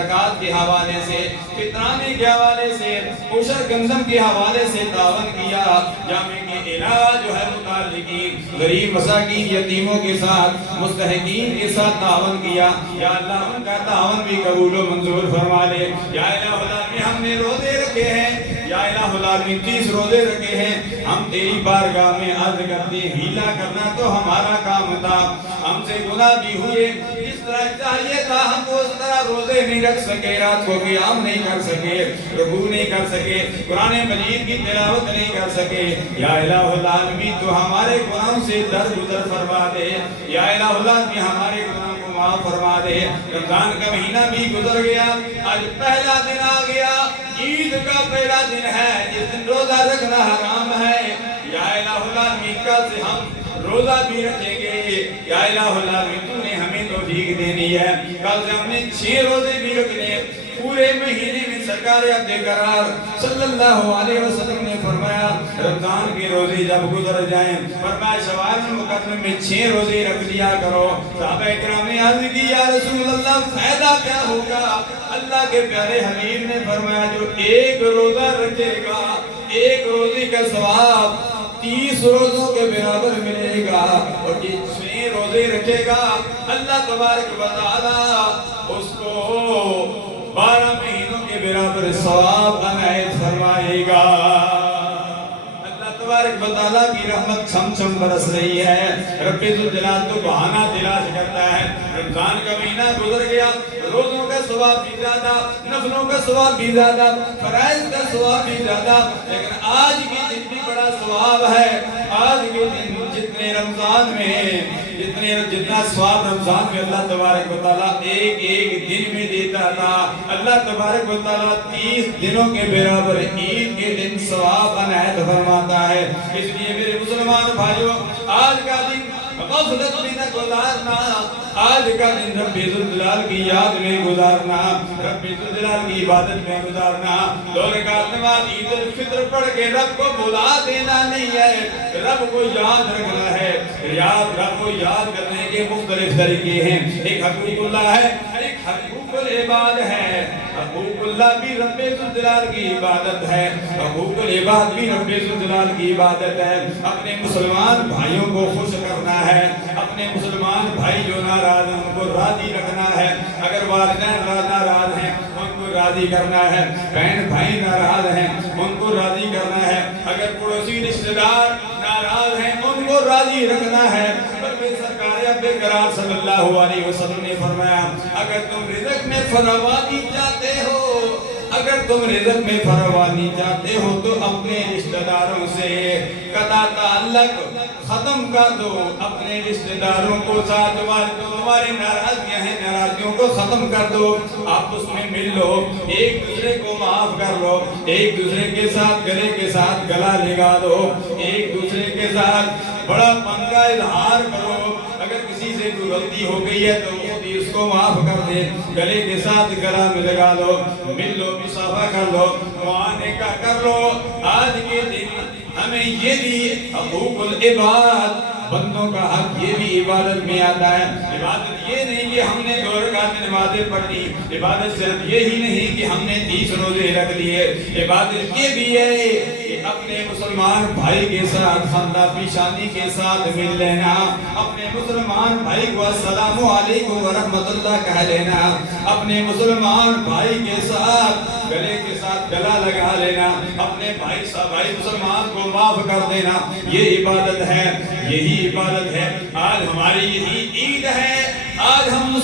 زکات کے حوالے سے، فطرانے کے حوالے سے، عشر گندم کے حوالے سے تعاون کیا، جامع کے علاوہ جو ہے متعلقین غریب مساکین یتیموں کے ساتھ مستحقین کے ساتھ تعاون کیا، یا اللہ ان کا تعاون بھی قبول و منظور فرما لے۔ یا الہ العالمین ہم نے روزے رکھے ہیں، یا الہ العالمین 30 روزے رکھے ہیں، ہم تیری بارگاہ میں عرض کرتے ہیں ہیلا کرنا تو ہمارا کام تھا، ہم سے گناہ بھی ہوئے، جس طرح چاہیے تھا ہم کو اس طرح روزے نہیں رکھ سکے، رات کو قیام نہیں کر سکے، رکوع نہیں کر سکے، قرآن مجید کی تلاوت نہیں کر سکے، یا الہ العالمین تو ہمارے گناہوں سے درگزر فرما دے، یا الہ العالمین ہمارے گناہوں کو معاف فرما دے۔ رمضان کا مہینہ بھی گزر گیا، آج پہلا دن آ گیا، عید کا پہلا دن ہے، جس دن روزہ رکھنا حرام ہے، یا الہ العالمین کل سے ہم روزہ بھی رکھیں گے، یا الہ العالمین تو نے ہمیں توفیق دینی ہے، کل سے ہم نے 6 روزے بھی رکھنے، پورے مہینے میں سرکار عبد قرار صلی اللہ علیہ وسلم نے فرمایا رمضان کے روزے جب گزر جائیں، فرمایا شوال المکرم میں 6 روزے رکھ لیا کرو۔ صحابہ کرام نے عرض کی یا رسول اللہ فائدہ کیا ہوگا؟ اللہ کے پیارے حبیب نے فرمایا جو ایک روزہ رکھے گا، ایک روزے کا ثواب 30 روزوں کے برابر ملے گا، اور جو 6 روزے رکھے گا اللہ تبارک و تعالی اس کو 12 مہینوں کے برابر ثواب عنایت فرمائے گا۔ اللہ تبارک و تعالیٰ کی رحمت چھم چھم برس رہی ہے، رب ذوالجلال تو بہانہ تلاش کرتا ہے۔ رمضان کا مہینہ گزر گیا، روزوں کا ثواب بھی زیادہ، نفلوں کا ثواب بھی زیادہ، فرائض کا ثواب بھی زیادہ، لیکن آج کی دن بھی بڑا ثواب ہے۔ آج کے دن جتنے رمضان میں جتنا ثواب رمضان میں اللہ تبارک و تعالیٰ ایک ایک دن میں دیتا تھا، اللہ تبارک و تعالیٰ 30 دنوں کے برابر عید کے دن ثواب عنایت فرماتا ہے۔ اس لیے میرے مسلمان بھائیوں آج کا دن غفلت میں نہ گزارنا، آج کا دن رب ذوالجلال کی یاد میں گزارنا، رب ذوالجلال کی عبادت میں گزارنا۔ 2 رکعت نماز عید الفطر پڑھ کے رب کو بھلا دینا نہیں ہے، رب کو یاد رکھنا ہے۔ رب کو یاد کرنے کے مختلف طریقے ہیں، ایک حقوق اللہ ہے، ایک حقوق العباد ہے۔ حقوق اللہ بھی رب ذوالجلال کی عبادت ہے، حقوق العباد بھی رب ذوالجلال کی عبادت ہے۔ اپنے مسلمان بھائیوں کو خوش کرنا ہے، اپنے مسلمان بھائی جو ناراض ہیں ان کو راضی رکھنا ہے، اگر والدین ناراض ہیں ان کو راضی کرنا ہے، بہن بھائی ناراض ہیں ان کو راضی کرنا ہے، اگر پڑوسی رشتہ دار ناراض ہیں ان کو راضی رکھنا ہے۔ سرکار عبد قرار صلی اللہ علیہ وسلم نے فرمایا اگر تم رزق میں فراوانی چاہتے ہو، اگر تم رزق میں فراوانی چاہتے ہو تو اپنے رشتہ داروں سے قطع تعلق ختم کر دو، اپنے رشتہ داروں کو ساتھ تمہاری ناراضیاں ہیں ناراضیوں کو ختم کر دو، آپس میں مل لو، ایک دوسرے کو معاف کر لو، ایک دوسرے کے ساتھ گلے کے ساتھ گلا لگا دو، ایک دوسرے کے ساتھ بڑا پن کا اظہار کرو، اگر کسی سے کوئی غلطی ہو گئی ہے تو وہ بھی اس کو معاف کر دے، گلے کے ساتھ گلا میں لگا لو، مل لو، مصافحہ کر لو، معانقہ کر لو۔ آج کے دن ہمیں یہ بھی حقوق العباد بندوں کا حق یہ بھی عبادت میں آتا ہے۔ عبادت یہ نہیں کہ ہم نے 2 رکعت نمازیں پڑھی، عبادت صرف یہی نہیں کہ ہم نے 30 روزے رکھ لیے، عبادت یہ بھی ہے کہ اپنے مسلمان بھائی کے ساتھ خندہ پیشانی کے ساتھ مل لینا، اپنے مسلمان بھائی کو السلام علیکم ورحمت اللہ کہہ لینا، اپنے مسلمان بھائی کے ساتھ گلے کے ساتھ گلا لگا لینا، اپنے بھائی مسلمان کو معاف کر دینا، یہ عبادت ہے، یہی عبادت ہے۔ آج ہماری یہی عید ہے، آج ہم